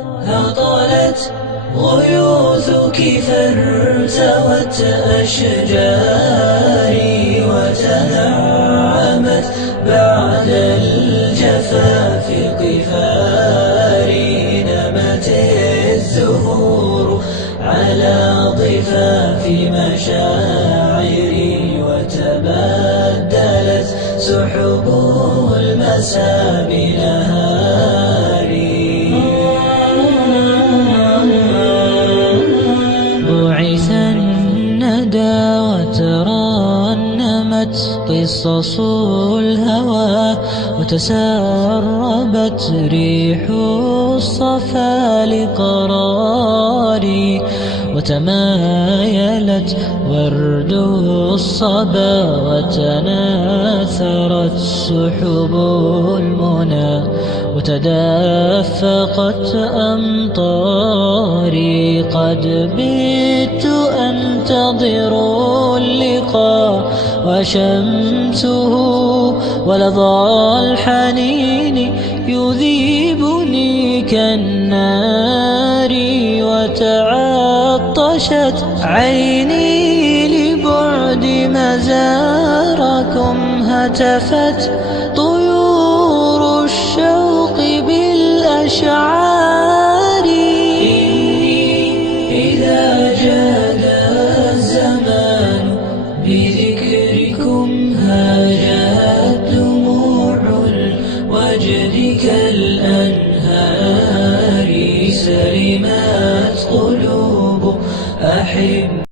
هطلت غيوثك فارتوت أشجاري وتنعمت بعد الجفاف قفاري. نمت الزهور على ضفاف مشاعري وتبدلت سحب المساء بنهاري. بعث الندى وترنمت قصص الهوى وتسربت ريح الصفا لقراري وتمايلت ورد الصبا وتناثرت سحب المنى وتدفقت أمطاري. قد بت أنتظر اللقاء وشمسه ولظى الحنين يذيبني كالنار. وتعطشت عيني لبعد مزاركم هتفت طيور الشوق بالأشعار. إني إذا جاد الزمان